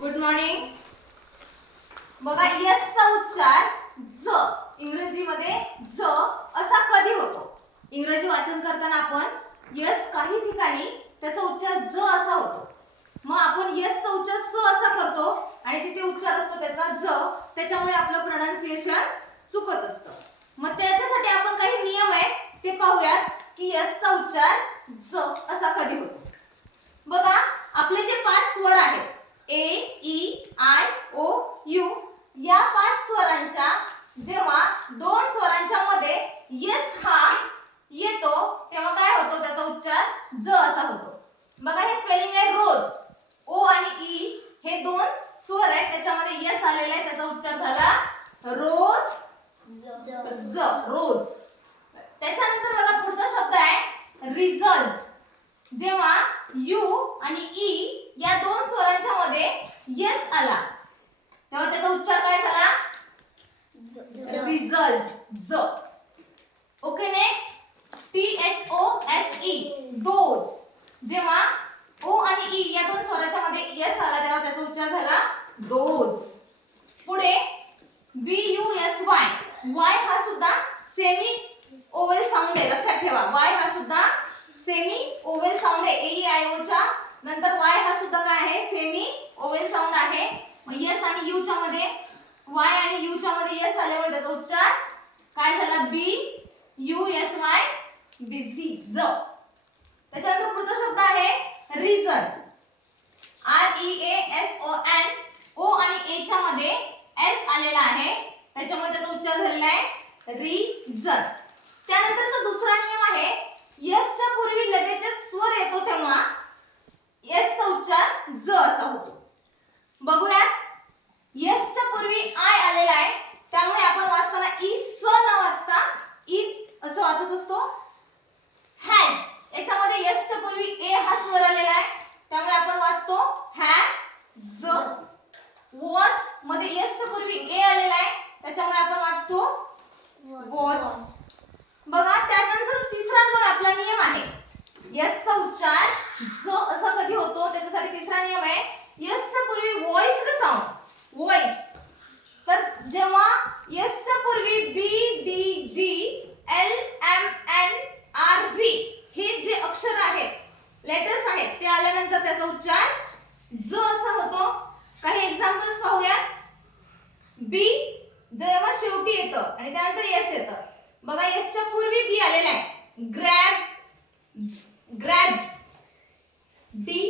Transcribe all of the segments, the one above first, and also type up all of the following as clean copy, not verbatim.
Good morning. बघा yes चा उच्चार ज इंग्रजीमध्ये ज असा कधी होतो? इंग्रजी वाचन करताना आपण यस काही ठिकाणी त्याचा उच्चार ज असा होतो. मग आपण यस चा उच्चार स असा करतो आणि तिथे उच्चार असतो त्याचा ज, त्याच्यामुळे आपलं प्रोनाउन्सिएशन चुकत असतं. मग त्याच्यासाठी आपण काही नियम आहे ते पाहूयात की यस चा उच्चार ज असा कधी होतो. बघा आपले जे 5 स्वर आहेत ए, ई, आय, ओ, यू या 5 स्वरांच्या जेव्हा 2 स्वरांच्या मध्ये यस हा येतो तेव्हा काय होतो? त्याचा उच्चार ज असा होतो. बघा हे स्पेलिंग आहे रोज. ओ आणि ई हे 2 स्वर आहेत, त्याच्यामध्ये यस आलेला आहे, त्याचा उच्चार झाला रोज ज रोज. त्याच्यानंतर बघा पुढचा शब्द आहे रिझल्ट. जेव्हा यू आणि ई या 2 स्वरांच्या मध्ये यस आला तेव्हा त्याचा उच्चार काय झाला? रिझल्ट ज. Okay next T H O S E those. जेव्हा ओ आणि ई या 2 स्वरांच्या मध्ये यस आला तेव्हा त्याचा उच्चार झाला दोज. पुढे बी यू एस वाय. वाय हा सुद्धा सेमी ओवेल साऊंड आहे, लक्षात ठेवा. वाय हा सुद्धा सेमी ओवेल साऊंड आहे. ए ई आय ओ च्या नंतर वाय हा सुद्धा काय आहे? सेमी ओवेल साऊंड आहे. मग यस आणि यू च्या मध्ये वाय आणि यू च्या मध्ये यस आल्यामुळे त्याचा उच्चार काय झाला? B U S Y busy ज. त्याच्यानंतर पुढचा शब्द आहे reason. R E A S O N. O आणि ए च्या मध्ये एस आलेला आहे, त्याच्यामुळे त्याचा उच्चार झालेला आहे रिझन. त्यानंतरचा दुसरा नियम आहे यस च्या पूर्वी लगेचच स्वर येतो तेव्हा यस चा उच्चार ज असा होतो. बघूया यस च्या पूर्वी आय आलेला आहे, त्यामुळे आपण वाचताना ई स न वाचता इज असं वाचत असतो. हॅज याच्यामध्ये यस च्या पूर्वी ए हा स्वर आलेला आहे, त्यामुळे आपण वाचतो हॅज. वॉज मध्ये यस च्या पूर्वी ए आलेला आहे, त्याच्यामुळे आपण वाचतो वॉज. बघा त्यानंतर तिसरा जो आपला नियम आहे यस चा उच्चार ज असा कधी होतो, त्याच्यासाठी तिसरा नियम आहे यस च्या पूर्वी व्हॉइस्ड साऊंड. व्हॉइस तर जेव्हा यस च्या पूर्वी B D G L M N R V हे जे अक्षर आहेत, लेटर्स आहेत, ते आल्यानंतर त्याचा उच्चार ज असा होतो. काही एक्झाम्पल्स पाहूया. बी जेव्हा शेवटी येतं आणि त्यानंतर यस येतं. बघा यस च्या पूर्वी बी आलेला आहे, grab grabs. D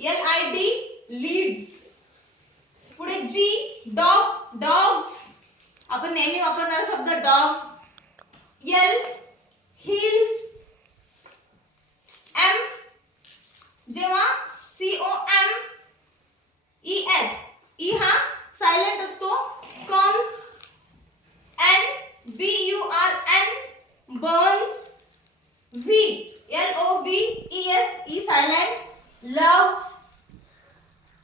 L I D leads. पुढे जी डॉग डॉग्स, आपण नेहमी वापरणारा शब्द डॉग्स. L hills. एम जेव्हा C O M E S E हा सायलेंट असतो, comes. N B U R N burns. V L O V E S E silent loves.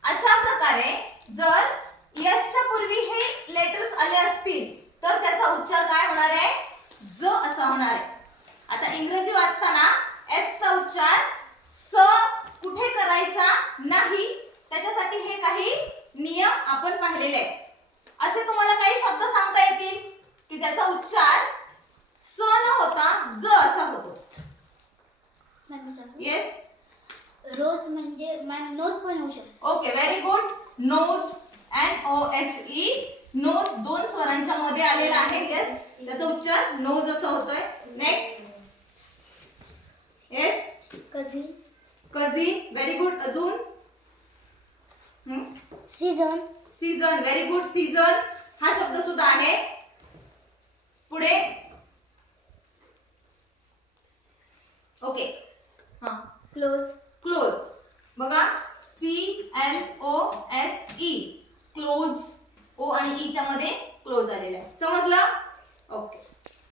अशा प्रकारे जर यसच्या पूर्वी हे लेटर्स आले असतील तर त्याचा उच्चार काय होणार आहे? ज असा होणार आहे. आता इंग्रजी वाचताना एस चा उच्चार स कुठे करायचा नाही, त्याच्यासाठी हे काही नियम आपण पाहिलेले आहेत. असे तुम्हाला काही शब्द सांगता येतील की ज्याचा उच्चार स न होता ज असा होतो. येस रोज म्हणजे नोज पण होऊ शकतो. Okay very good. Nose N O S E nose 2 स्वरांच्या मध्ये आलेला आहे. येस त्याचा उच्चार नोज असा होतोय. Next yes cousin. Cousin very good. अजून season. Season very good. Season हा शब्द सुद्धा आहे. पुढे ओके क्लोज.